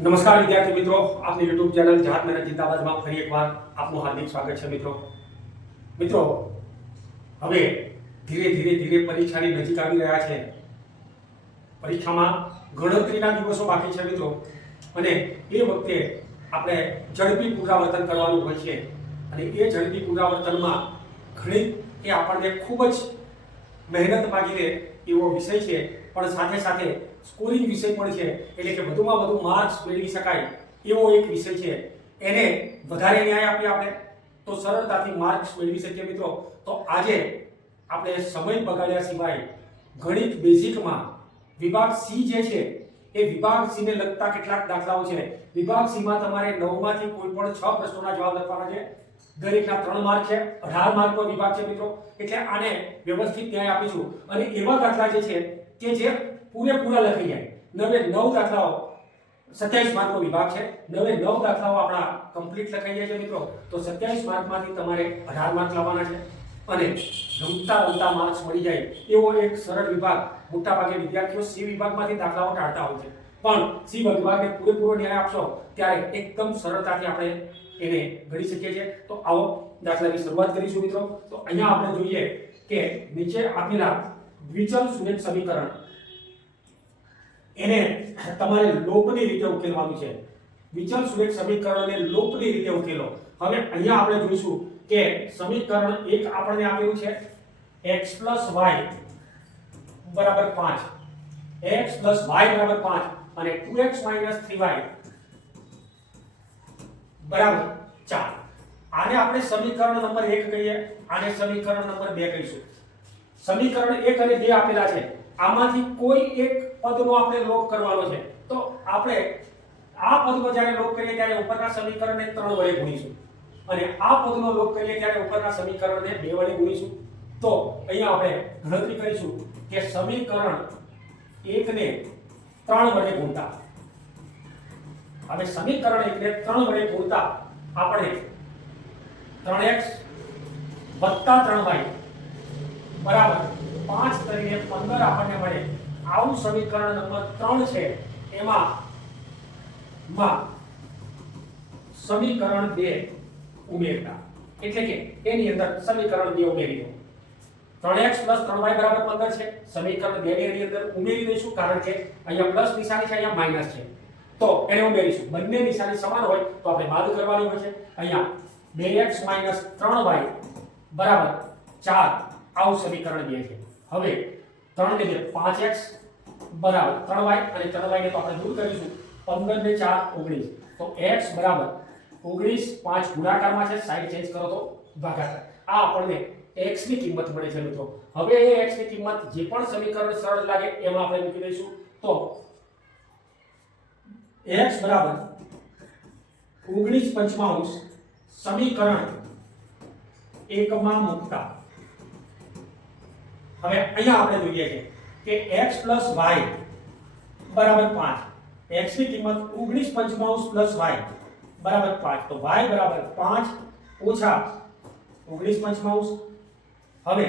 નમસ્કાર વિદ્યાર્થી મિત્રો, આપની યુટ્યુબ ચેનલ જાત મેરા જિંદાબાદમાં ફરી એકવાર આપનું હાર્દિક સ્વાગત છે મિત્રો. મિત્રો, હવે ધીરે ધીરે ધીરે પરીક્ષાની નજીક આવી રહ્યા છે. પરીક્ષામાં ગણતરીના દિવસો બાકી છે મિત્રો. અને એ વખતે આપણે ઝડપી પુનરાવર્તન કરવાનું હોય છે. અને એ ઝડપી પુનરાવર્તનમાં ઘણી એ આપણને ખૂબ જ મહેનત માગી લે એવો વિષય છે પણ સાથે સાથે સ્કોરિંગ વિષય પણ છે. એટલે કે વધુમાં વધુ માર્ક્સ મેળવી શકાય એવો એક વિષય છે. એને વધારે ન્યાય આપીએ આપણે. તો સરળતાથી માર્ક્સ મેળવી શકીએ મિત્રો. તો આજે આપણે સમય બગાડ્યા સિવાય ગણિત બેઝિકમાં વિભાગ સી જે છે, એ વિભાગ સી લગતા કેટલાક દાખલાઓ છે. વિભાગ સી તમારે નવમાંથી કોઈ પણ છ પ્રશ્નોના જવાબ લખવાના છે. દરેકના ત્રણ માર્ક છે. અઢાર માર્કનો વિભાગ છે મિત્રો. એટલે આને વ્યવસ્થિત ન્યાય આપીશું. અને એવા દાખલા જે છે કે જે પૂરેપૂરા લખી જાય નવે નવ દાખલાઓ, સત્યાવીસ માર્કનો વિભાગ છે. નવે નવ દાખલાઓ આપણા કમ્પ્લીટ લખાઈ જાય છે મિત્રો. તો સત્યાવીસ માર્કમાંથી તમારે અઢાર માર્ક લાવવાના છે અને રમતા રમતા માર્ક્સ મળી જાય એવો એક સરળ વિભાગ મોટાભાગે વિદ્યાર્થીઓ સી વિભાગમાંથી દાખલાઓ ટાળતા હોય છે. પણ સી વિભાગને પૂરેપૂરો ન્યાય આપશો ત્યારે એકદમ સરળતાથી આપણે એને ગણી શકીએ છીએ. તો આવો દાખલાની શરૂઆત કરીશું મિત્રો. તો અહીંયા આપણે જોઈએ કે નીચે આપેલા દ્વિચલ સુરેખ સમીકરણ. એને તમારે લોપની રીતે ઉકેલવાનું છે. વિચલ સુરેખ સમીકરણને લોપની રીતે ઉકેલો. હવે અહીંયા આપણે જોઈશું કે સમીકરણ એક આપણને આપેલું છે. x y બરાબર 5 x y બરાબર 5 અને 2x 3y બરાબર 4 આને આપણે સમીકરણ નંબર 1 કહીએ. આને સમીકરણ નંબર 2 કહીશું. સમીકરણ એક અને બે આપેલા છે. આમાંથી કોઈ એક પદનો આપણે લોપ કરવાનો છે. તો આપણે આ પદનો જ્યારે લોપ કરીએ ત્યારે ઉપરના સમીકરણને ત્રણ વડે ગુણીશું. અને આ પદનો લોપ કરીએ ત્યારે ઉપરના સમીકરણને બે વડે ગુણીશું. તો અહીંયા આપણે ગણતરી કરીશું કે સમીકરણ 1 ને 3 વડે ગુણતા. હવે સમીકરણ એકને ત્રણ વડે ગુણતા આપણે 3x 3y બરાબર. પાંચ તરીકે પંદર આપણને મળે. આવું સમીકરણ નંબર ત્રણ છે. એમાં માં સમીકરણ બે ઉમેરતા. એટલે કે એની અંદર સમીકરણ બે ઉમેરી દો ત્રણ એક્સ પ્લસ ત્રણ વાય બરાબર પંદર છે. સમીકરણ બે ની અંદર ઉમેરી દઈશું કારણ કે અહીંયા પ્લસ નિશાની છે, અહીંયા માઇનસ છે. તો એને ઉમેરીશું. બંને નિશાની સમાન હોય તો આપણે બાદ કરવાની હોય છે. અહીંયા બે એક્સ માઇનસ ત્રણ વાય બરાબર ચાર આવું સમીકરણ દે છે. હવે ત્રણ ને પાંચ એક્સ બરાબર ત્રણ વાય અને ત્રણ વાય ને તો આપણે દૂર કરીશું. પંદર ને ચાર, ઓગણીસ. તો એક્સ બરાબર ઓગણીસ, પાંચ ગુણાકારમાં છે, સાઈડ ચેન્જ કરો તો ભાગાકાર. આ આપણને એક્સની કિંમત મળે છે મિત્રો. હવે એ એક્સની કિંમત જે પણ સમીકરણ સરળ લાગે એમાં આપણે મૂકી દઈશું. તો એક્સ બરાબર ઓગણીસ પંચમાંશ સમીકરણ એકમાં મૂકતા. હવે અહીંયા આપણે જોઈએ છે કે x y બરાબર 5 x ની કિંમત 19 પંચમાંશ y બરાબર 5 તો y બરાબર 5 ઓછા 19 પંચમાંશ. હવે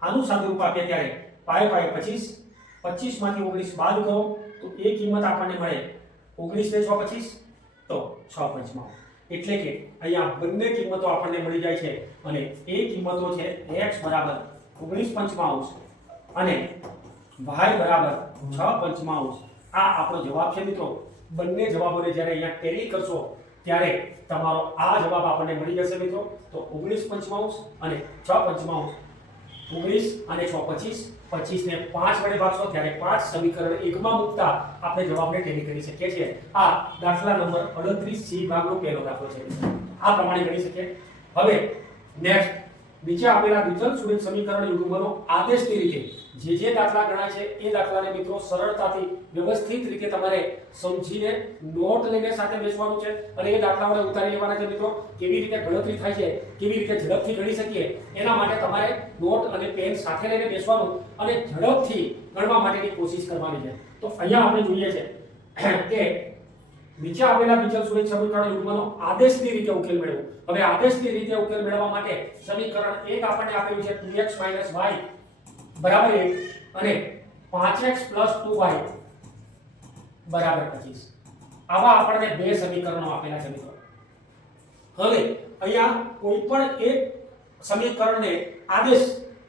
આનું સાદુરૂપ આપીએ ત્યારે પાય પાય 25 25 માંથી 19 બાદ કરો તો એ કિંમત આપણને મળે 19 ને 6 25 તો 6 પંચમાંશ. એટલે કે અહીંયા બંને કિંમતો આપણને મળી જાય છે અને એ કિંમતો છે x બરાબર 19 પંચમાંશ અને વાય બરાબર છ પંચમાંશ આ આપણો જવાબ છે મિત્રો. બંને જવાબોને જ્યારે અહીંયા ટેલી કરશો, ત્યારે તમારો આ જવાબ આપણને મળી જશે મિત્રો. તો 19 પંચમાંશ અને છ પંચમાંશ 19 અને 6 25 25 ને 5 વડે ભાગશો, ત્યારે પાંચ સમીકરણ એકમાં મૂકતા આપણે જવાબને ટેલી કરી શકીએ છીએ. આ દાખલા નંબર 38 સી ભાગનો પહેલો દાખલો છે. આ પ્રમાણે ગણી શકીએ. હવે નેક્સ્ટ નીચે આપેલા દ્વિચલ સુરેખ સમીકરણ યુગ્મનો આદેશની રીતે? જે જે દાખલા ગણાય છે, એ દાખલાને મિત્રો સરળતાથી વ્યવસ્થિત રીતે તમારે સમજીને નોટ લઈને સાથે બેસવાનું છે અને એ દાખલાઓને ઉતારી લેવાના છે મિત્રો. કેવી રીતે ગણતરી થાય છે, કેવી રીતે ઝડપથી ગણી શકીએ, એના માટે તમારે નોટ અને પેન સાથે લઈને બેસવાનું અને ઝડપથી ગણવા માટેની કોશિશ કરવાની છે. તો અહીંયા આપણે જોઈએ છે કે નીચે આપેલા વિચલ સુરેખ સમીકરણ યુગ્મનો આદેશની રીતે ઉકેલ મેળવો હવે આદેશની રીતે ઉકેલ મેળવવા માટે સમીકરણ 1 આપણને આપેલું છે 2x y બરાબર 1 અને 5x 2y બરાબર 25 આવા આપણને બે સમીકરણો આપેલા છે મિત્રો. હવે અહીંયા કોઈ પણ એક સમીકરણને આદેશ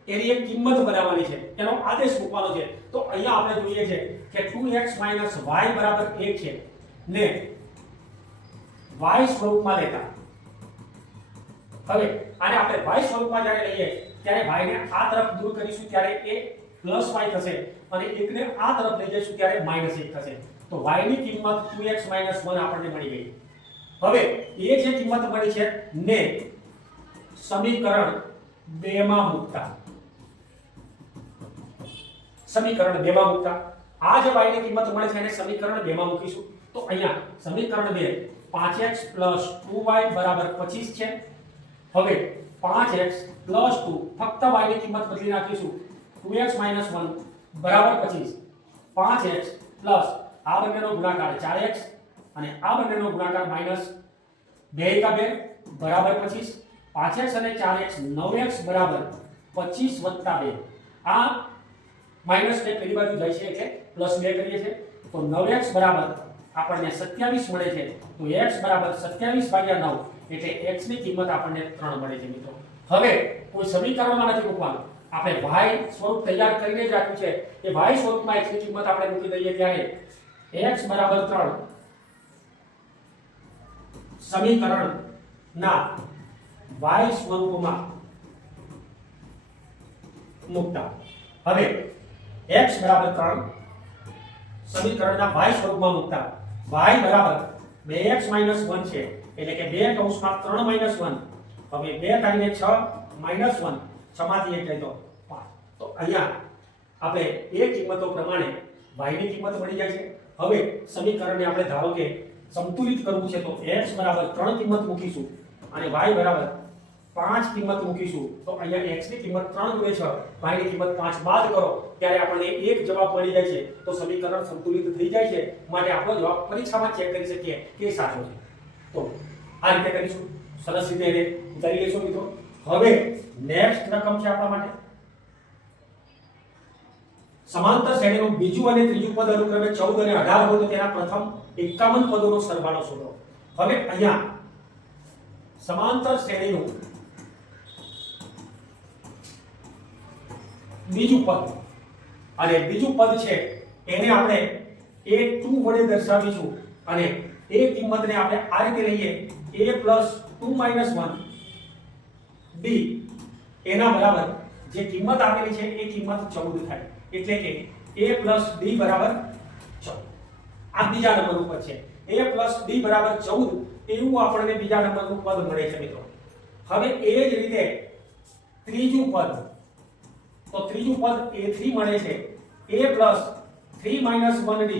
એની એક કિંમત બનાવવાની છે. એનો આદેશ મૂકવાનો છે. તો અહીંયા આપણે જોઈએ છે કે 2x y બરાબર 1 છે. ને વાય સ્વરૂપમાં લેતા હવે આને આપણે વાય સ્વરૂપમાં જ્યારે લઈએ, ત્યારે વાયને આ તરફ દૂર કરીશું, ત્યારે એ પ્લસ વાય થશે અને એકને આ તરફ લઈ જઈશું, ત્યારે માઇનસ એક થશે. તો ની કિંમત 2x 1 આપણને મળી ગઈ. હવે એ જે કિંમત મળી છે ને સમીકરણ બે માં મૂકતા. સમીકરણ બે માં મૂકતા. આ જે વાયની કિંમત મળે છે એને સમીકરણ બે માં મૂકીશું. તો અહીંયા સમીકરણ 2 5x 2y 25 છે. હવે 5x 2 ફક્ત y ની કિંમત બદલી નાખીશું. 2x 1 બરાબર 25 5x આ બંનેનો ગુણાકાર 4x અને આ બંનેનો ગુણાકાર માઇનસ 2 એકા 2 બરાબર 25 5x અને 4x 9x બરાબર 25 વત્તા 2 આ માઇનસ ને પેલી બાજુ જાય છે એટલે પ્લસ 2 કરીએ છીએ. તો 9x બરાબર આપણને 27 મળે છે, તો x બરાબર 27 ભાગ્યા 9 એટલે x ની કિંમત આપણને 3 મળે છે મિત્રો. હવે કોઈ સમીકરણમાં નથી મૂકવાનું. આપણે y સ્વરૂપ તૈયાર કરીને જ રાખ્યું છે. કે y સ્વરૂપમાં x ની કિંમત આપણે મૂકી દઈએ ત્યારે x બરાબર 3 સમીકરણ ના y સ્વરૂપમાં મૂકતા. હવે x બરાબર 3 સમીકરણના y સ્વરૂપમાં મૂકતા. Y બરાબર 2x 1 છે. એટલે કે 2 કૌંસમાં 3 1 હવે 2 તારીને 6 1 6 માંથી 1 જાય તો 5 તો અહીંયા આપણે એ કિંમતો પ્રમાણે y ની કિંમત મળી જાય છે. હવે સમીકરણને આપણે ધારો કે સંતુલિત કરવું છે તો x બરાબર 3 કિંમત મૂકીશું અને y બરાબર 5 કિંમત મૂકીશું. તો અહીંયા x ની કિંમત 3 2 6 y ની કિંમત 5 બાદ કરો. ત્યારે આપણને એક જવાબ મળી જાય છે. તો સમીકરણ સંતુલિત થઈ જાય છે. માટે આપણો જવાબ પરીક્ષામાં ચેક કરી શકીએ કે સાચો છે. તો આ રીતે કરીશું. સરસ રીતે એને ઉતારી લઈશું મિત્રો. હવે નેક્સ્ટ રકમ છે આપણા માટે. સમાંતર શ્રેણીનું બીજું અને ત્રીજું પદ અનુક્રમે 14 અને 18 હોય તો તેના પ્રથમ 51 પદોનો સરવાળો શોધો. હવે અહીંયા સમાંતર શ્રેણીનું બીજું પદ અને બીજું પદ છે, એને આપણે a2 વડે દર્શાવીશું. અને એ કિંમતને આપણે આ રીતે લઈએ a 2 1 b એના બરાબર જે કિંમત આપેલી છે, એ કિંમત 14 થાય. એટલે કે a ડી બરાબર 14 આ બીજા નંબર ઉપર છે. a ડી બરાબર 14 એવું આપણને બીજા નંબરનું પદ મળે છે મિત્રો. હવે એ જ રીતે ત્રીજું પદ તો ત્રીજું પદ a3 મળે છે. a 3 1d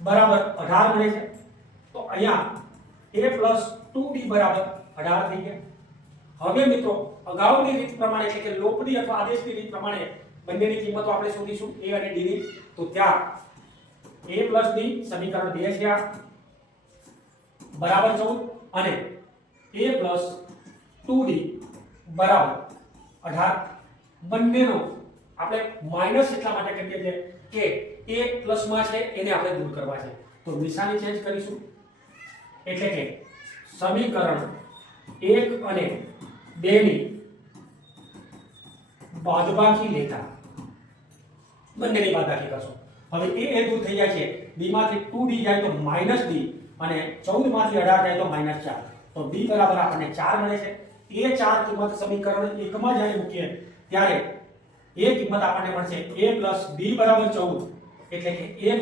બરાબર 18 મળે છે. તો અહીંયા a 2d બરાબર 18 થઈ ગયા. હવે મિત્રો, અગાઉની રીત પ્રમાણે એટલે કે લોપની અથવા આદેશની રીત પ્રમાણે બંનેની કિંમતો આપણે શોધીશું a અને d ની. તો ત્યાં a d સમીકરણ 2 છે આ. બરાબર 14 અને a 2d બરાબર 18 બંનેનો આપણે માઇનસ એટલા માટે કરીએ છીએ કે એ પ્લસમાં છે, એને આપણે દૂર કરવા છે. તો નિશાની ચેન્જ કરીશું. એટલે કે સમીકરણ 1 અને 2 ની બાદબાકી લેતા બંનેની બાદબાકી કરશો. હવે એ એ દૂર થઈ જાય છે. b માંથી 2d જાય તો -d અને 14 માંથી 18 જાય તો -4 તો b બરાબર આપણને 4 મળે છે. એ 4 કિંમત સમીકરણ 1 માં જ્યારે મૂકીએ. ત્યારે એ કિંમત આપણને મળશે a b બરાબર 14 એટલે કે a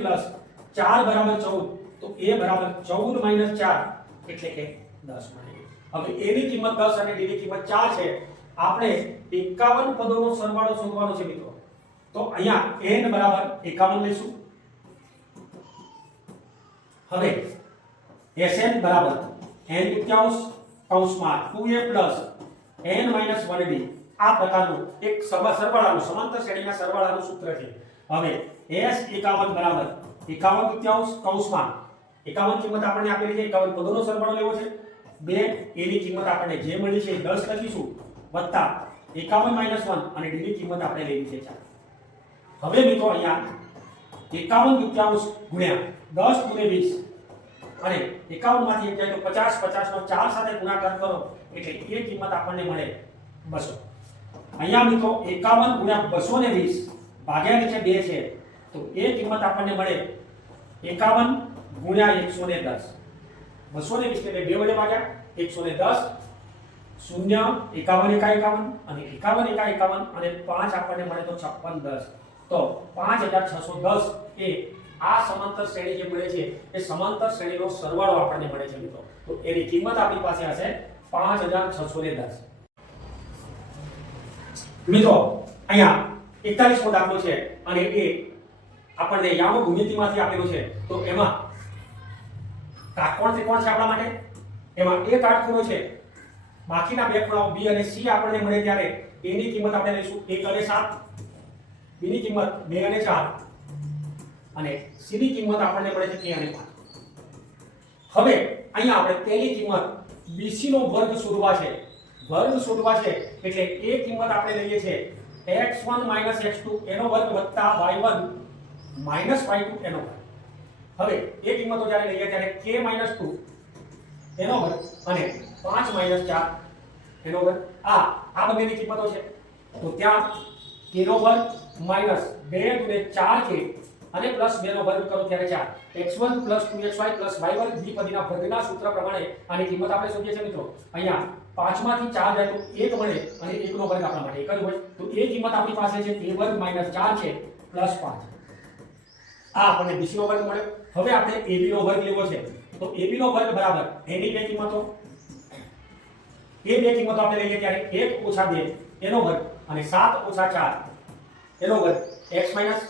4 બરાબર 14 તો a બરાબર 14 4 એટલે કે 10 મળે. હવે a ની કિંમત 10 અને d ની કિંમત 4 છે. આપણે 51 પદોનો સરવાળો શોધવાનો છે મિત્રો. તો અહીંયા n બરાબર 51 લઈશું. હવે Sn બરાબર n તૃતીયાંશ કૌંસમાં 2a n 1d આ પ્રકારનું એક સરવાળાનું, સમાંતર શ્રેણીના સરવાળાનું સૂત્ર છે. હવે s 51 બરાબર. 51 તૃતીયાંશ કૌંસમાં 51 કિંમત આપણને આપેલી છે. 51 પદોનો સરવાળો લેવો છે. બે, એની કિંમત આપણને જે મળી છે 10 લખીશું. વત્તા 51 1 અને d ની કિંમત આપણે લેવી છે 4 હવે મિત્રો અહીંયા 51 તૃતીયાંશ ગુણ્યા 10 ગુણ્યા 20 અને એકાવનમાંથી એક તો પચાસ પચાસ નો 4 સાથે ગુણાકાર કરો એટલે એ કિંમત આપણને મળે બસો. અહીંયા મિત્રો એકાવન ગુણ્યા બસો ને વીસ ભાગ્યા નીચે બે છે, તો એ કિંમત આપણને મળે એકાવન ગુણ્યા એકસો ને દસ. બસો ને વીસ એટલે બે વડે ભાગ્યા એકસો ને દસ, શૂન્ય, એકાવન એકા એકાવન અને એકાવન એકા એકાવન અને પાંચ આપણને મળે તો છપ્પન દસ. તો પાંચ હજાર છસો દસ એ આ સમાંતર શ્રેણી જે મળે છે, એ સમાંતર શ્રેણીનો સરવાળો આપણને મળે છે મિત્રો. તો એની કિંમત આપણી પાસે હશે પાંચ હજાર છસો ને દસ. મિત્રો, અહીંયા એકતાલીસમો દાખલો છે અને એ આપણને યામ ભૂમિતિમાંથી આપેલો છે. તો એમાં કાટકોણ ત્રિકોણ છે આપણા માટે? એમાં એ કાટખૂણો છે. બાકીના બે ખૂણાઓ બી અને સી આપણને મળે ત્યારે એની કિંમત આપણે લઈશું એક અને સાત, બીની કિંમત બે અને ચાર, અને સીની કિંમત આપણને મળે છે કે અને પાંચ. હવે અહીંયા આપણે તેની કિંમત બીસી નો વર્ગ શોધવા છે. વર્ગ શોધવા છે એટલે એ કિંમત આપણે લઈએ છીએ x1 x2 એનો વર્ગ વત્તા y1 y2 એનો વર્ગ. હવે એ કિંમતો જ્યારે લઈએ ત્યારે k 2 એનો વર્ગ અને 5 4 એનો વર્ગ. આ આ બંનેની કિંમતો છે. તો ત્યાં k નો વર્ગ માઇનસ 2 ગુણે 4k અને પ્લસ 2 નો વર્ગ કરો ત્યારે 4 x1 2xy y વર્ગ દ્વિપદીના વર્ગના સૂત્ર પ્રમાણે આની કિંમત આપણે શોધીએ છીએ મિત્રો. અહીંયા પાંચમાંથી ચાર જાય તો એક મળે અને એકનો વર્ગ આપણા માટે એક જ હોય. તો એ કિંમત આપણી પાસે છે, એ વર્ગ માઇનસ ચાર છે, પ્લસ પાંચ. આ આપણને BC નો વર્ગ મળ્યો. હવે આપણે AB નો વર્ગ લેવો છે. તો AB નો વર્ગ બરાબર એની બે કિંમતો. એ બે કિંમતો આપણે લઈએ ત્યારે એક ઓછા બે, એનો વર્ગ, અને સાત ઓછા ચાર, એનો વર્ગ, X minus,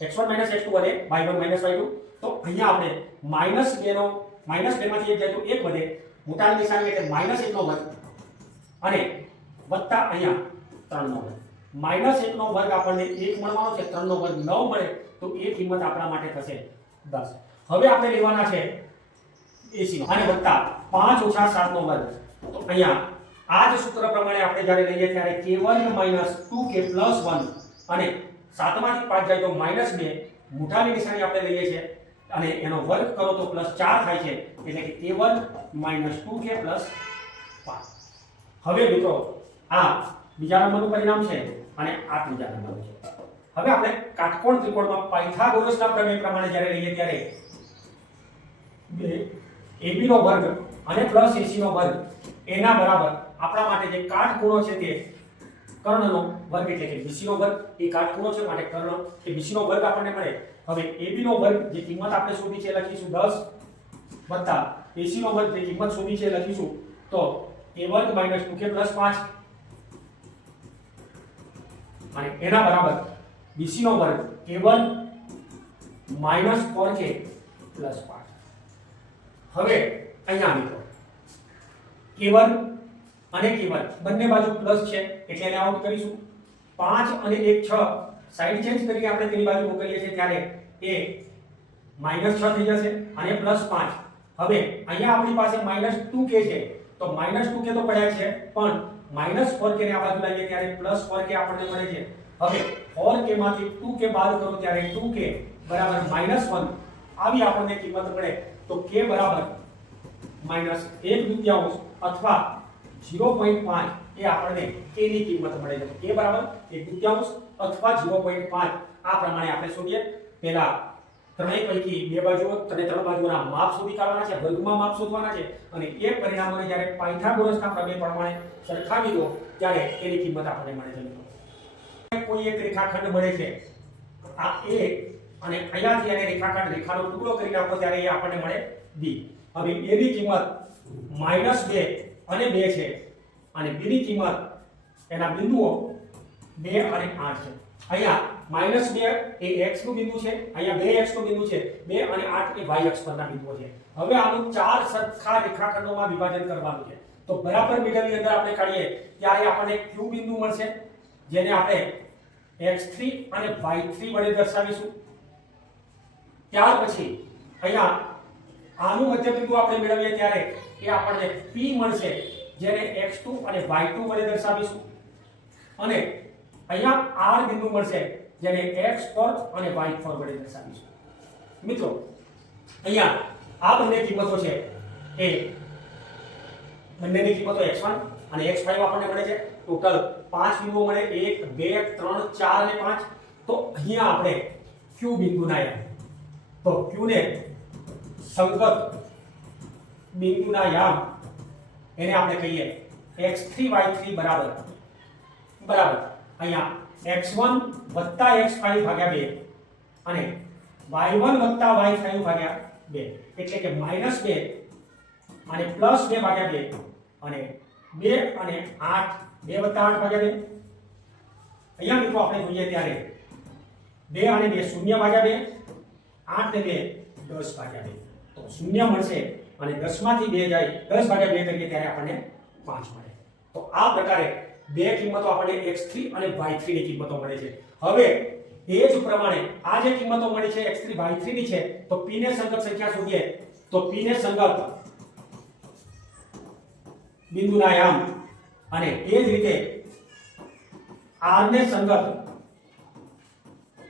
x x1 minus x2 અને y1 માઇનસ y2 તો અહીંયા આપણે માઇનસ 2 નો માઇનસ 2 માંથી 1 જાય તો એક વધે મોટા નિશાની એટલે માઇનસ 1 નો વર્ગ. અને વત્તા અહીંયા 3 નો વર્ગ. માઇનસ એકનો વર્ગ આપણને એક મળવાનો છે, ત્રણનો વર્ગ નવ મળે તો એ કિંમત આપણા માટે થશે દસ. હવે આપણે લેવાના છે એસી અને વત્તા પાંચ ઓછા 7 નો વર્ગ. તો અહીંયા આ જ સૂત્ર પ્રમાણે આપણે જ્યારે લઈએ ત્યારે k1 2k 1 અને સાતમાંથી પાંચ જાય તો માઇનસ બે. મોટાની નિશાની આપણે લઈએ છીએ અને એનો વર્ગ કરો તો પ્લસ ચાર થાય છે. એટલે કે કે વન માઇનસ ટુ કે પ્લસ હવે મિત્રો, આ બીજા નંબરનું પરિણામ છે અને આ ત્રીજા નંબરનું છે. હવે આપણે કાટકોણ ત્રિકોણમાં પાયથાગોરસના પ્રમેય પ્રમાણે જ્યારે લઈએ ત્યારે AB નો વર્ગ અને પ્લસ AC નો વર્ગ, એના બરાબર આપણા માટે જે કાટકોણો છે તે કર્ણનો વર્ગ એટલે કે BC નો વર્ગ, એ કાટકોણો છે માટે કર્ણ કે BC નો વર્ગ આપણને મળે. હવે AB નો વર્ગ જે કિંમત આપણે શોધી છે લખીશું 10 વત્તા AC નો વર્ગ જે કિંમત શોધી છે લખીશું તો a વર્ગ 2k 5 અને એના બરાબર બીસી નો વર્ગ a1 4k 5 હવે અહીંયા મિત્રો k1 અને k1 બંને બાજુ પ્લસ છે, એટલે એને આઉટ કરીશું. પાંચ અને એક છ સાઈડ ચેન્જ કરીને આપણે તેની બાજુ મોકલીએ છીએ ત્યારે એ માઇનસ છ થઈ જશે અને પ્લસ પાંચ. હવે અહીંયા આપણી પાસે માઇનસ ટુ કે છે તો માઇનસ ટુ કે તો પડ્યા છે, પણ માઇનસ 4k ને આ બાજુ લાવીએ ત્યારે પ્લસ 4k આપણને મળે છે. હવે 4k માંથી 2k બાદ કરો ત્યારે 2k બરાબર માઇનસ 1 આવી આપણને કિંમત મળે. તો k બરાબર માઇનસ 1 દુત્યાંશ અથવા 0.5 એ આપણને k ની કિંમત મળે છે. k બરાબર 1 દુત્યાંશ અથવા 0.5 આ પ્રમાણે આપણે શોધીએ. પહેલા ત્રણેય પૈકી બે બાજુઓ અને ત્રણ બાજુઓના માપ શોધી કાઢવાના છે, વર્ગમાં માપ શોધવાના છે અને એ પરિણામોને જ્યારે પાયથાગોરસના પ્રમેય પ્રમાણે સરખાવી દો, ત્યારે એની કિંમત આપણને મળે છે. કોઈ એક રેખાખંડ મળે છે, આ એ અને અહીંયાથી એને રેખાખંડ રેખાનો ટુકડો કરી નાખો, ત્યારે એ આપણને મળે બી હવે a ની કિંમત માઇનસ બે અને બે છે, અને બીની કિંમત એના બિંદુઓ બે અને આઠ છે. અહીંયા માઇનસ બે એ x નું બિંદુ છે, અહીંયા બે x નું બિંદુ છે, બે અને આઠ એ y અક્ષ પરના બિંદુઓ છે. હવે આનું ચાર સરખા રેખાખંડોમાં વિભાજન કરવાનું છે. તો બરાબર મિડલની અંદર આપણે કાઢીએ, ત્યારે આપણને કયું બિંદુ મળશે, જેને આપણે x3 અને y3 વડે દર્શાવીશું. ત્યાર પછી અહીંયા આનું મધ્યબિંદુ આપણે મેળવીએ ત્યારે એ આપણને p મળશે, જેને x2 અને y2 વડે દર્શાવીશું. અને અહીંયા r બિંદુ મળશે જેને x4 અને y4 વડે દર્શાવીશું મિત્રો, અહીંયા આ બંને કિંમતો છે. એ બંનેની કિંમતો x1 અને x5 આપણને મળે છે. ટોટલ પાંચ બિંદુઓ મળે. 1 2 3 4 અને 5 તો અહીંયા આપણે q બિંદુના યામ તો q ને સંગત બિંદુના યામ એને આપણે કહીએ x3 y3 બરાબર. બરાબર. અહીંયા x1 વત્તા x5 ભાગ્યા 2 અને y1 વત્તા y5 ભાગ્યા 2 એટલે કે માઇનસ 2 અને પ્લસ 2 ભાગ્યા 2 અને 2 અને 8 2 વત્તા 8 ભાગ્યા 2 અહીંયા મિત્રો આપણે જોઈએ ત્યારે 2 અને 2 શૂન્ય ભાગ્યા 2 8 ને બે દસ ભાગ્યા બે. તો શૂન્ય મળશે અને 10 માંથી 2 જાય દસ ભાગ્યા બે કરીએ ત્યારે આપણને પાંચ મળે. તો આ પ્રકારે બે કિંમતો આપણને x3 અને y3 ની કિંમતો મળે છે. હવે, એ જ પ્રમાણે આ જે કિંમતો મળી છે, x3 y3 ની છે, તો p ને સંગત સંખ્યા શોધીએ તો p ને સંગત બિંદુના યામ અને એ જ રીતે r ને સંગત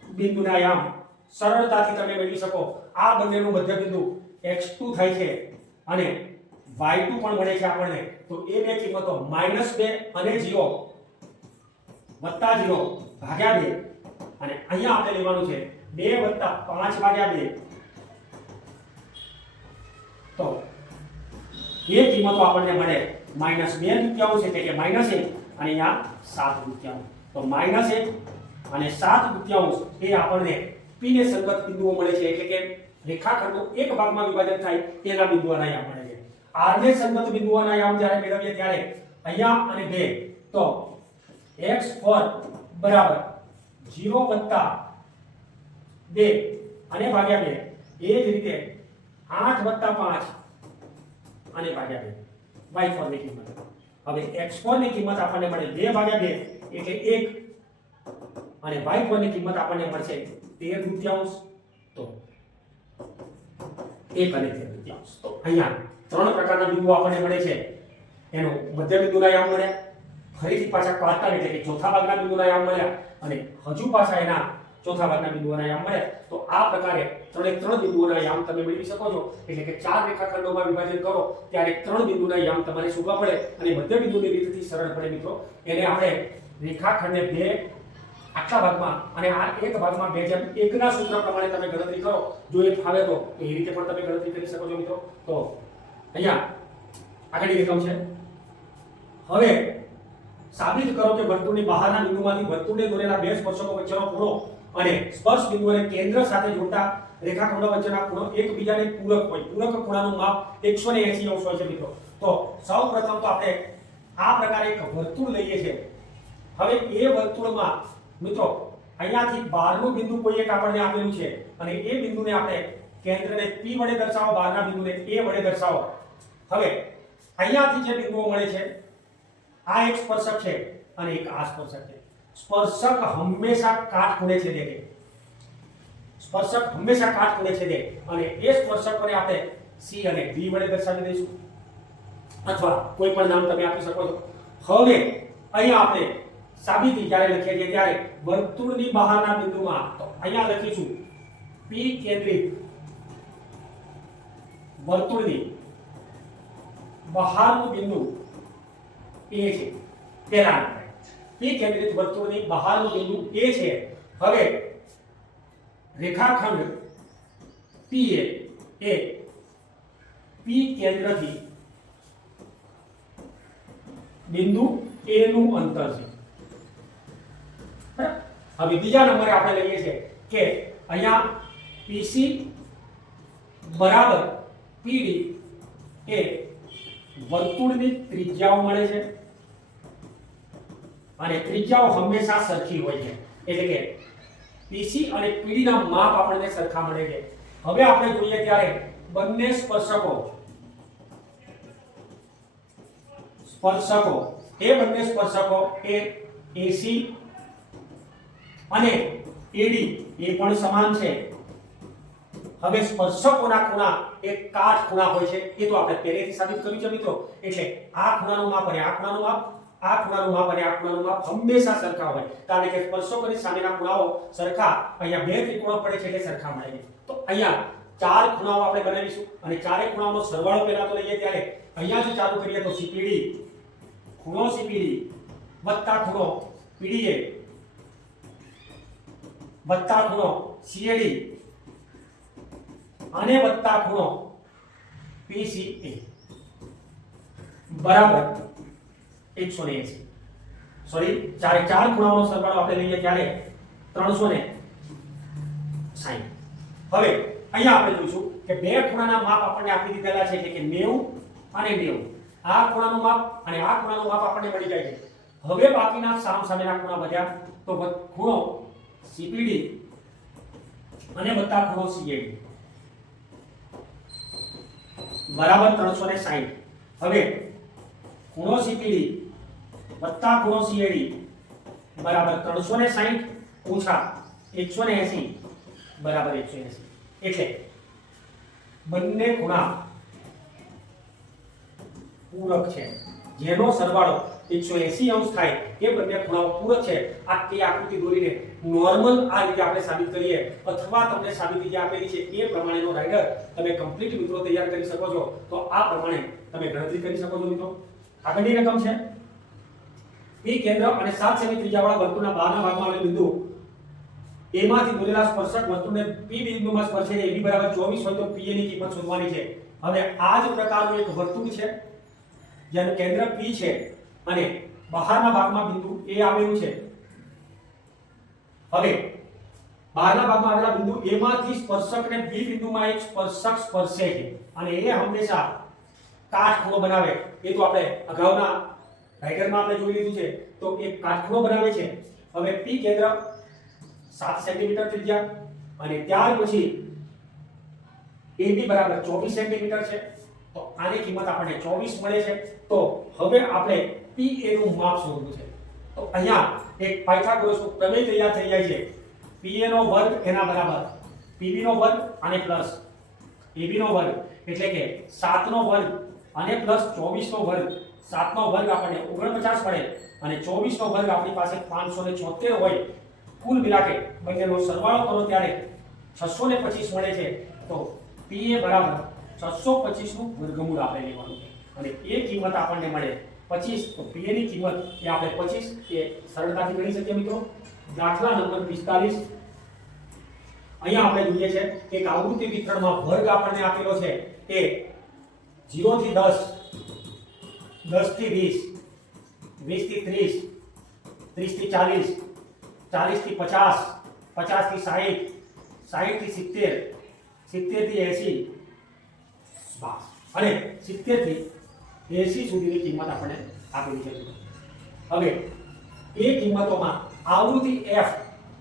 બિંદુના યામ સરળતાથી તમે મેળવી શકો. આ બંનેનું મધ્યબિંદુ x2 થાય છે. અને y2 પણ મળે છે આપણને. તો એ બે કિંમતો -2 અને 0 વત્તા 0 ભાગ્યા 2 અને અહીંયા આપણે લેવાનું છે 2 વત્તા 5 ભાગ્યા 2 તો એ કિંમતો આપણને મળે માઇનસ બે દુત્યાંશ એટલે કે માઇનસ એક. અને અહીંયા સાત દુત્યાંશ તો માઇનસ એક અને સાત દુત્યાંશ એ આપણને p ને સંગત બિંદુઓ મળે છે, એટલે કે રેખાખંડો એક ભાગમાં વિભાજન થાય, તેના બિંદુઓના નહીં મળે છે r ને સંગત બિંદુઓના યામ જ્યારે મેળવીએ ત્યારે અહીંયા અને બે. તો x4 બરાબર 0 વત્તા 2 અને ભાગ્યા 2 એ જ રીતે 8 વત્તા 5 અને ભાગ્યા 2 y4 ની કિંમત. હવે x4 ની કિંમત આપણને મળે 2 ભાગ્યા 2 એટલે 1 અને y4 ની કિંમત આપણને મળશે 13 દૂત્યાંશ તો 1 અને 13 દૂત્યાંશ તો અહીંયા ત્રણ પ્રકારના બિંદુ આપણને મળે છે. એનો મધ્ય બિંદુના યામ મળ્યા, ફરીથી પાછા ક્વાર્ટર એટલે કે ચોથા ભાગના બિંદુના યામ મળ્યા અને હજુ પાછા એના ચોથા ભાગના બિંદુઓના યામ મળ્યા. તો આ પ્રકારે ત્રણે ત્રણ બિંદુઓના યામ તમે મેળવી શકો છો. એટલે કે ચાર રેખાખંડોમાં વિભાજન કરો, ત્યારે ત્રણ બિંદુના યામ તમારે શોધવા પડે અને મધ્ય બિંદુની રીતથી સરળ પડે મિત્રો, એને આપણે રેખાખંડને બે આખા ભાગમાં અને આ એક ભાગમાં બે જેમ એકના સૂત્ર પ્રમાણે તમે ગણતરી કરો. જો એ ફાવે તો એ રીતે પણ તમે ગણતરી કરી શકો છો મિત્રો. તો અહીંયા આગળની રકમ છે. હવે સાબિત કરો કે વર્તુળની બહારના બિંદુમાંથી વર્તુળને દોરેલા બે સ્પર્શકો વચ્ચેનો ખૂણો અને સ્પર્શ બિંદુને કેન્દ્ર સાથે જોડતા રેખાખંડો વચ્ચેના ખૂણો એકબીજાને પૂરક હોય. પૂરક ખૂણાનું માપ 180 અંશ હોય છે મિત્રો. તો સૌપ્રથમ તો આપણે આ પ્રકારે એક વર્તુળ લઈએ છીએ. હવે એ વર્તુળમાં મિત્રો અહીંયાથી બહારનું બિંદુ કોઈ એક આપણને આપેલું છે અને એ બિંદુને આપણે કેન્દ્રને P વડે દર્શાવો, બહારના બિંદુને A વડે દર્શાવો. હવે, અહીંયાથી જે બિંદુઓ મળે છે, આ એક સ્પર્શક છે અને એક આ સ્પર્શક છે. સ્પર્શક હંમેશા કાટખૂણે છેદે છે સ્પર્શક હંમેશા કાટખૂણે છેદે અને એ સ્પર્શકોને આપણે સી અને D વડે દર્શાવી દઈશું. અથવા કોઈ પણ નામ તમે આપી શકો છો. હવે, અહીંયા આપણે સાબિતી જ્યારે લખીએ છીએ ત્યારે વર્તુળની બહારના બિંદુમાં, તો અહીંયા લખીશું. પી કેન્દ્રિત વર્તુળની બહારનું બિંદુ એ છે. પહેલા પી કેન્દ્રિત વર્તુળની બહારનું બિંદુ એ છે. હવે રેખાખંડ પી એ P કેન્દ્રથી બિંદુ એ નું અંતર છે? હવે બીજા નંબરે આપણે લઈએ છીએ કે અહીંયા પીસી બરાબર પીડી એ વર્તુળની ત્રિજ્યાઓ મળે છે. અને ત્રિજ્યાઓ હંમેશા સરખી હોય છે. એટલે કે પીસી અને પીડીના માપ આપણને સરખા મળે છે. હવે આપણે જોઈએ ત્યારે બંને સ્પર્શકો. સ્પર્શકો. એ બંને સ્પર્શકો, એ એસી અને એડી, એ પણ સમાન છે. હવે સ્પર્શકોના ખૂણા એક કાટ ખૂણા હોય છે. એ તો આપણે પહેલેથી સાબિત કર્યું છે મિત્રો. એટલે આ ખૂણાનું માપ અને આ ખૂણાનું માપ, આ ખૂણાનું માપ અને આ ખૂણાનું માપ હંમેશા સરખા હોય. કારણ કે સ્પર્શો કરી સામેના ખૂણાઓ સરખા, અહીંયા બે ત્રિકોણ પડે છે એટલે સરખા મળે તો અહીંયા ચાર ખૂણાઓ આપણે બનાવીશું અને ચારેય ખૂણાઓનો સરવાળો પહેલા તો લઈએ ત્યારે અહીંયાથી ચાલુ કરીએ તો સીપીડી ખૂણો સીપીડી વત્તા ખૂણો પીડીએ વત્તા ખૂણો સીએડી અને વત્તા ખૂણો પીસીએ બરાબર. 180 સોરી ચારે ચાર ખૂણાઓનો સરવાળો આપણે લઈએ ત્યારે 360 હવે, અહીંયા આપણે જોઈશું કે બે ખૂણાના માપ આપણને આપી દીધેલા છે એટલે કે 90 અને 90 આ ખૂણાનું માપ અને આ ખૂણાનું માપ આપણને મળી જાય છે. હવે બાકીના સામ સામેના ખૂણા વધ્યા. તો ખૂણો સીપીડી અને વત્તા ખૂણો CAD બરાબર 360 હવે, ખૂણો સીપીડી વત્તા ખૂણો સીએડી, બરાબર 360 ઓછા 180 બરાબર 180 એટલે, બંને ખૂણા પૂરક છે. જેનો સરવાળો 180 અંશ થાય, એ બંને ખૂણાઓ પૂરક છે. આ તે આકૃતિ દોરીને નોર્મલ આ રીતે આપણે સાબિત કરીએ અથવા તમને સાબિતી જે આપેલી છે એ પ્રમાણેનો રાઇડર તમે કમ્પ્લીટ મિત્રો તૈયાર કરી શકો છો. તો આ પ્રમાણે તમે ગણતરી કરી શકો છો મિત્રો. આગળની રકમ છે. પી કેન્દ્ર અને 7 સેમી ત્રિજ્યાવાળા વર્તુળના બહારના ભાગમાં આવેલ બિંદુ. એમાંથી દોરેલા સ્પર્શક વર્તુળને પી બિંદુમાં સ્પર્શે બરાબર 24 હોય તો પી ની કિંમત શોધવાની છે. હવે આ જ પ્રકારનું એક વર્તુળ છે. જેનું કેન્દ્ર પી છે. અને બહારના ભાગમાં બિંદુ એ આવેલું છે. હવે બહારના ભાગમાં આવેલા બિંદુ A માંથી સ્પર્શકને B બિંદુમાં એક સ્પર્શક સ્પર્શે છે. અને એ હંમેશા કાટખૂણો બનાવે. એ તો આપણે અગાઉના રાઇડરમાં આપણે જોઈ લીધું છે. તો એ કાટખૂણો બનાવે છે. હવે પી કેન્દ્ર 7 સેન્ટીમીટર ત્રિજ્યા અને ત્યાર પછી AB બરાબર 24 સેન્ટીમીટર છે. તો આની કિંમત આપણને 24 મળે છે. તો હવે આપણે PA નું માપ શોધવું છે. તો અહીંયા એક પાયથાગોરસનો પ્રમેય તૈયાર થઈ જાય છે. PA નો વર્ગ એના બરાબર. PB નો વર્ગ અને પ્લસ AB નો વર્ગ. એટલે કે 7 નો વર્ગ અને પ્લસ 24 નો વર્ગ. 7 નો વર્ગ આપણને 49 મળે અને 24 નો વર્ગ આપણી પાસે 576 હોય. કુલ મિલાકે બંનેનો સરવાળો કરો ત્યારે 625 મળે છે. તો PA બરાબર 625 નું વર્ગમૂળ આપણે લેવાનું અને એ કિંમત આપણને મળે 25 તો PA ની કિંમત એ આપણે 25 એ સરળતાથી ગણી શકીએ મિત્રો. દાખલા નંબર 45 અહીંયા આપણે જોઈએ છે કે એક આવૃત્તિ વિતરણમાં વર્ગ આપણને આપેલો છે એ જીરો થી દસ દસથી વીસ વીસથી 30 30 થી 40 40 થી 50 50 થી 60 60 થી 70 70 થી એસી. અને 70 થી 80 સુધીની કિંમત આપણને આપેલી છે. હવે, એ કિંમતોમાં આવૃત્તિ એફ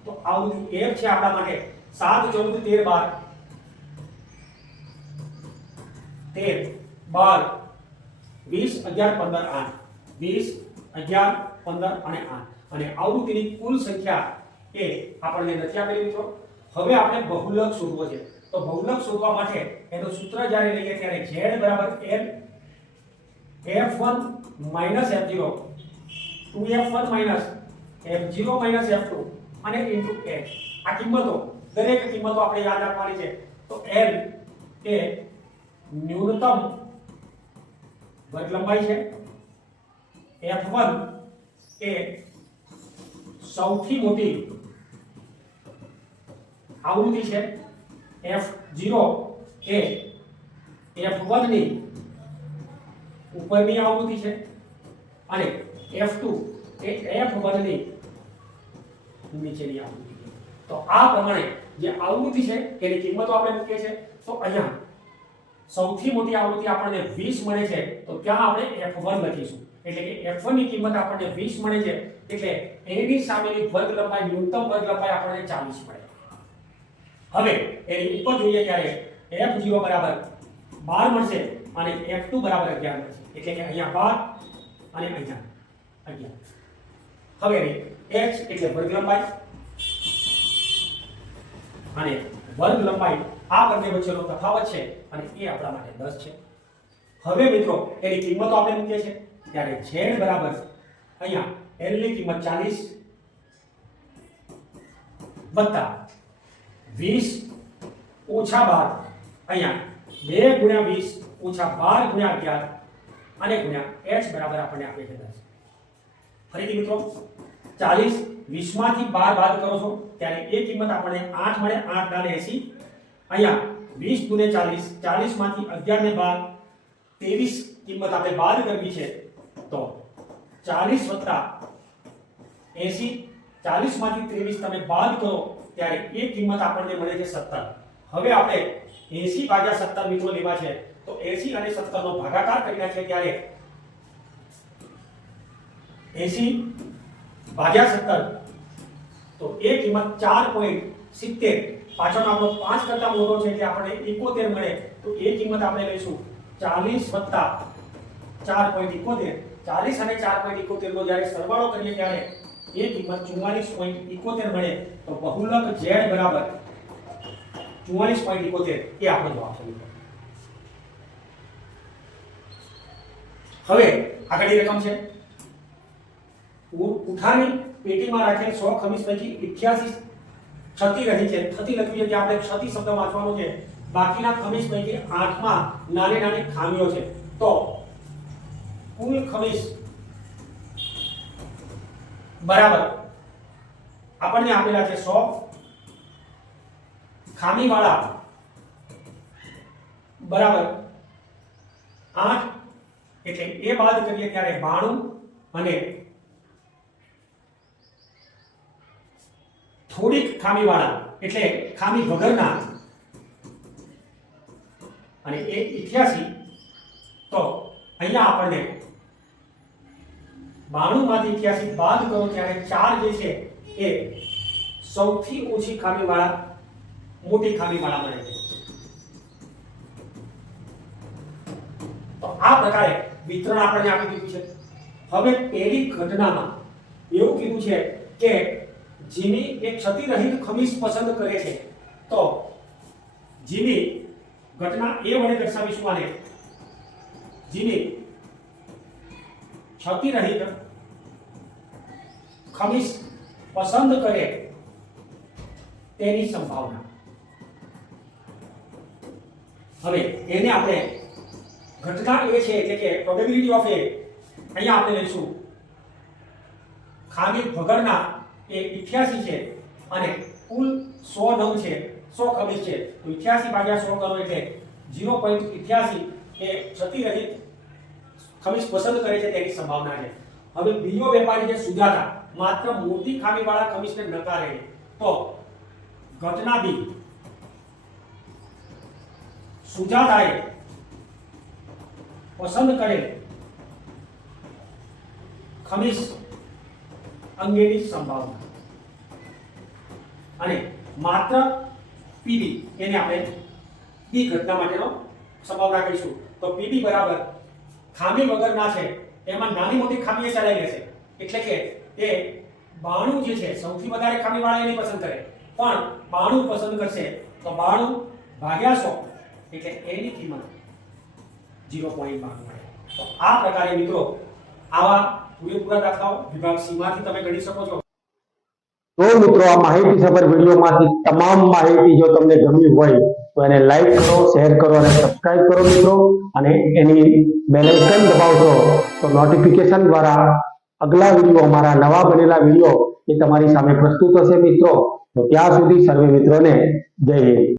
તો આવૃત્તિ એફ છે આપણા માટે સાત, ચૌદ, તેર, બાર. તેર, બાર, વીસ, અગિયાર, પંદર, આઠ. વીસ, અગિયાર, પંદર અને આઠ. અને આવૃત્તિની કુલ સંખ્યા એ આપણને નથી આપેલી મિત્રો. હવે આપણે બહુલક શોધવો છે. તો બહુલક શોધવા માટે એનું સૂત્ર જ્યારે લઈએ ત્યારે ઝેડ બરાબર n f1 minus f0 2f1 minus f0 minus f2 અને ઇન્ટુ n. આ કિંમતો, દરેક કિંમતો આપણે યાદ રાખવાની છે. તો l એ ન્યૂનતમ વર્ગ લંબાઈ છે. F1 એ સૌથી મોટી આવૃત્તિ છે. F0 એ f1 ની ઉપરની આવૃત્તિ છે. અને F2 એ F1 ની નીચેની આવૃત્તિ છે. તો આ પ્રમાણે જે આવૃત્તિ છે, એની કિંમતો આપણે મૂકીએ છે તો અહીંયા સૌથી મોટી આવૃત્તિ આપણને 20 મળે છે, તો ત્યાં આપણે F1 લખીશું. એટલે કે F1 ની કિંમત આપણને 20 મળે છે, એટલે એની સામેની વર્ગ લંબાઈ, ન્યૂનતમ વર્ગ લંબાઈ આપણને 40 મળે. હવે એની ઉપર જોઈએ ત્યારે F0 બરાબર 12 મળશે. અને F2 બરાબર 11 છે એટલે કે અહીંયા 12 અને અહીંયા 11 હવે રે, h એટલે વર્ગ લંબાઈ અને વર્ગ લંબાઈ આ બંને વચ્ચેનો તફાવત છે અને એ આપણા માટે 10 છે. હવે મિત્રો, એની કિંમતો આપણે મૂકીએ છે ત્યારે z બરાબર અહીંયા l ની કિંમત 40 વત્તા 20 ઓછા 12 અહીંયા બે ગુણ્યા વીસ ઓછા બાર ગુણ્યા અગિયાર અને ગુણ્યા એચ બરાબર આપણને આપે છે દસ. ફરીથી મિત્રો, ચાલીસ વીસમાંથી બાર બાદ કરો છો, ત્યારે એ કિંમત આપણને આઠ મળે, આઠ દાડે એસી. અહીંયા વીસ ગુને ચાલીસ, ચાલીસમાંથી અગિયાર ને બાર, ત્રેવીસ કિંમત આપણે બાદ કરવી છે, તો ચાલીસ વત્તા એસી, ચાલીસમાંથી ત્રેવીસ તમે બાદ કરો, ત્યારે એ કિંમત આપણને મળે છે સત્તર. હવે આપણે એસી ભાગ્યા સત્તર મિત્રો લેવા છે તો એસી અને સત્તર નો ભાગાકાર કરી નાખીએ ત્યારે એસી ભાગ્યા સત્તર તો એ કિંમત ચાર પોઈન્ટ સિત્તેર. પાછળનો આપણો પાંચ કરતા મોટો છે એટલે આપણને એકોતેર મળે. તો એ કિંમત આપણે લઈશું ચાલીસ વત્તા ચાર પોઈન્ટ ઇકોતેર ચાલીસ અને ચાર પોઈન્ટ ઇકોતેર નો જ્યારે સરવાળો કરીએ ત્યારે એ કિંમત ચુમ્માલીસ પોઈન્ટ ઇકોતેર મળે. તો બહુલક ઝેડ બરાબર ચુમ્માલીસ પોઈન્ટ ઇકોતેર એ આપણો જવાબ છે હવે આગળની રકમ છે. ઉઠાની પેટીમાં રાખેલ સો ખમીસ પૈકી 88 ક્ષતિ રહી છે. છતી લખ્યું છે કે આપણે ક્ષતિ શબ્દ વાંચવાનો છે. બાકીના ખમીસ પૈકી આઠમાં નાની નાની ખામીઓ છે. તો કુલ ખમીસ બરાબર આપણને આપેલા છે સો ખામીવાળા બરાબર આઠ એટલે એ બાદ કરીએ ત્યારે બાણું અને થોડીક ખામીવાળા, એટલે ખામી વગરના. અને એ 88 તો અહીંયા આપણને બાણુંમાંથી માંથી 88 બાદ કરો ત્યારે ચાર જે છે એ સૌથી ઓછી ખામીવાળા, મોટી ખામીવાળા મળે છે. તો આ પ્રકારે વિતરણ આપણને આપી દીધું છે. હવે પહેલી ઘટનામાં એવું કીધું છે કે જીમી એક ક્ષતિરહિત ખમીસ પસંદ કરે છે. તો જીમી ઘટના એ વડે દર્શાવીશું આને. જીમી ક્ષતિરહિત ખમીસ પસંદ કરે તેની સંભાવના. હવે એને આપણે ઘટના એ છે એટલે કે પ્રોબેબિલિટી ઓફ એ અહીંયા આપણે લઈશું. ખામી વગરના એ 88 છે અને કુલ સો નવ છે, સો ખમીસ છે. તો 88 ભાગ્યા સો કરો એટલે 0.88 એ ક્ષતિરહિત ખમીસ પસંદ કરે છે તેની સંભાવના છે. હવે બીજો વેપારી છે સુજાતા. માત્ર મોટી ખામીવાળા ખમીસને નકારે છે. તો ઘટના બી. સુજાતાએ પસંદ કરેલ ખમીસ અંગેની સંભાવના. અને માત્ર પીડી એને આપણે બી ઘટના માટેનો સંભાવના કહીશું. તો પીડી બરાબર ખામી વગરના છે, એમાં નાની મોટી ખામી એ ચલાવી લેશે એટલે કે એ બાણું જે છે, સૌથી વધારે ખામીવાળા એની પસંદ કરે. પણ બાણું પસંદ કરશે તો બાણું ભાગ્યા સો, એટલે એની કિંમત ઝીરો પોઈન્ટ મળે તો આ પ્રકારે મિત્રો, આવા પૂરેપૂરા દાખલાઓ વિભાગ સી માંથી તમે ગણી શકો છો. તો મિત્રો આ માહિતી સભર વિડીયોમાંથી તમામ માહિતી જો તમને ગમી હોય, તો એને લાઈક કરો શેર કરો અને સબસ્ક્રાઇબ કરો મિત્રો. અને એની બેલ આઇકન દબાવશો તો નોટિફિકેશન દ્વારા અગલા વીડિયો, અમારા નવા બનેલા વીડિયો એ તમારી સામે પ્રસ્તુત હશે મિત્રો. તો ત્યાં સુધી સર્વે મિત્રોને જય હિન્દ.